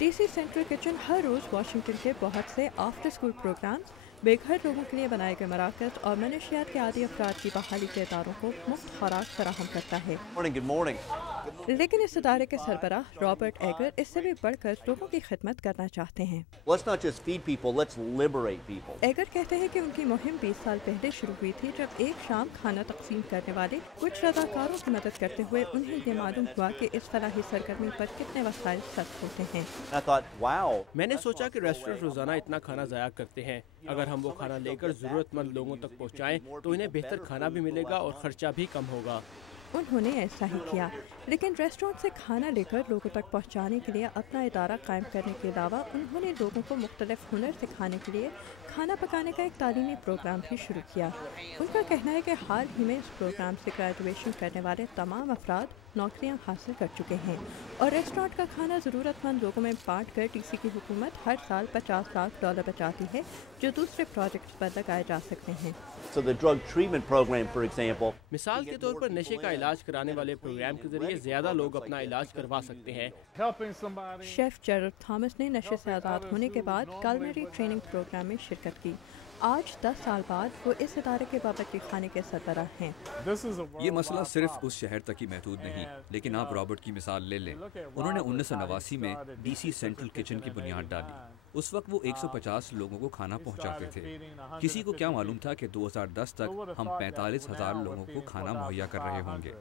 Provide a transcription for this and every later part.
DC central kitchen हर रोज़ Washington के बहुत से आफ्टर स्कूल प्रोग्राम्स, बेघर लोगों के लिए बनाए गए मराकज़ और मनशियात के आदी अफराद की बहाली के इदारों को मुफ्त खुराक फराहम करता है। Good morning. लेकिन इस इदारे के सरबराह रॉबर्ट एगर इससे भी बढ़कर लोगों की खिदमत करना चाहते हैं। Let's not just feed people, let's liberate people. एगर कहते हैं कि उनकी मुहिम 20 साल पहले शुरू हुई थी, जब एक शाम खाना तकसीम करने वाले कुछ रज़ाकारों की मदद करते हुए उन्हें ये मालूम हुआ कि इस फलाही सरगर्मी पर कितने वसाइल खर्च होते हैं। I thought, wow. मैंने सोचा कि रेस्टोरेंट रोजाना इतना खाना ज़ाया करते हैं, अगर हम वो खाना लेकर ज़रूरतमंद लोगों तक पहुंचाएं तो इन्हें बेहतर खाना भी मिलेगा और खर्चा भी कम होगा। उन्होंने ऐसा ही किया, लेकिन रेस्टोरेंट से खाना लेकर लोगों तक पहुंचाने के लिए अपना इदारा कायम करने के अलावा उन्होंने लोगों को मुख्तलिफ हुनर सिखाने के लिए खाना पकाने का एक तालीमी प्रोग्राम भी शुरू किया। उनका कहना है कि हाल ही में इस प्रोग्राम से ग्रेजुएशन करने वाले तमाम अफराद नौकरियां हासिल कर चुके हैं और रेस्टोरेंट का खाना ज़रूरतमंद लोगों में बांट कर DC की हुकूमत हर साल $50 लाख बचाती है, जो दूसरे प्रोजेक्ट्स पर लगाए जा सकते हैं। So the drug treatment program, for example, मिसाल के तौर पर नशे का इलाज कराने वाले प्रोग्राम के जरिए ज़्यादा लोग अपना इलाज करवा सकते हैं। शेफ जेरल्ड थॉमस ने नशे से आज़ाद होने के बाद culinary ट्रेनिंग प्रोग्राम में शिरकत की। आज 10 साल बाद वो इस इदारे के बावर्ची खाने के सरबराह हैं। ये मसला सिर्फ उस शहर तक ही महदूद नहीं, लेकिन आप रॉबर्ट की मिसाल ले लें। उन्होंने 1989 में DC सेंट्रल किचन की बुनियाद डाली। उस वक्त वो 150 लोगों को खाना पहुंचाते थे। किसी को क्या मालूम था कि 2010 तक हम 45,000 लोगों को खाना मुहैया कर रहे होंगे।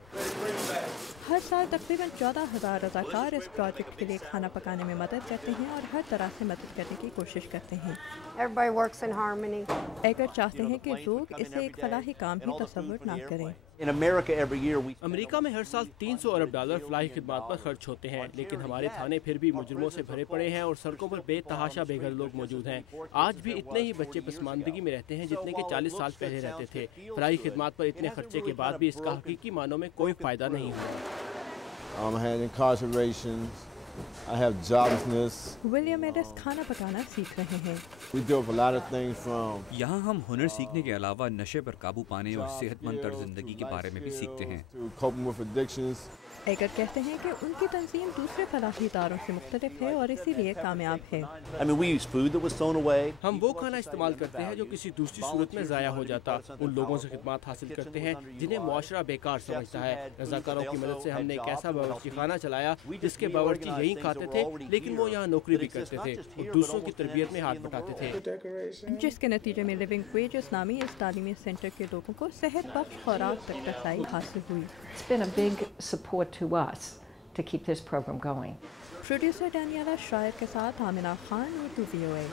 हर साल तकरीबन 14,000 रज़ाकार इस प्रोजेक्ट के लिए खाना पकाने में मदद करते हैं और हर तरह से मदद करने की कोशिश करते हैं। Everybody works in harmony. एगर चाहते हैं कि लोग इसे एक फलाही काम ही तस्वुर ना करें। in America every year we America में हर साल $300 अरब फलाही खिदमत पर खर्च होते हैं, लेकिन हमारे थाने फिर भी मुजरमों से भरे पड़े हैं और सड़कों पर बेतहाशा बेघर लोग मौजूद हैं। आज भी इतने ही बच्चे पसमानदगी में रहते हैं जितने के 40 साल पहले रहते थे। फलाही खिदमत पर इतने खर्चे के बाद भी इसका हकीकी मानों में कोई फ़ायदा नहीं हुआ। I had incarcerations. I have joblessness. William Ellis खाना पकाना सीख रहे हैं। We deal with a lot of things from यहाँ हम हुनर सीखने के अलावा नशे पर काबू पाने और सेहतमंद तर्ज जिंदगी के बारे में भी सीखते हैं। to coping with addictions. एगर कहते हैं कि उनकी तंजीम दूसरे फलाही इदारों से मुख्तलिफ है और इसीलिए कामयाब है। I mean we use food that was thrown away. हम वो खाना इस्तेमाल करते हैं जो किसी दूसरी सूरत में ज़ाया हो जाता। उन लोगों से खिदमत हासिल करते हैं जिन्हें मुआशरा बेकार समझता है। रज़ाकारों की मदद से हमने एक ऐसा बावर्ची खाना चलाया जिसके बावर्ची यहीं खाते थे, लेकिन वो यहाँ नौकरी भी करते थे और दूसरों की तरबियत में हाथ बटाते थे, जिसके नतीजे में लिविंग वेजेस नामी इस तालीमी सेंटर के लोगों को सेहत बख्श खुराक तक रसाई हासिल हुई। It's been a big support to us to keep this program going. Producer Daniela शायर के साथ आमिना खान, उर्दू VOA।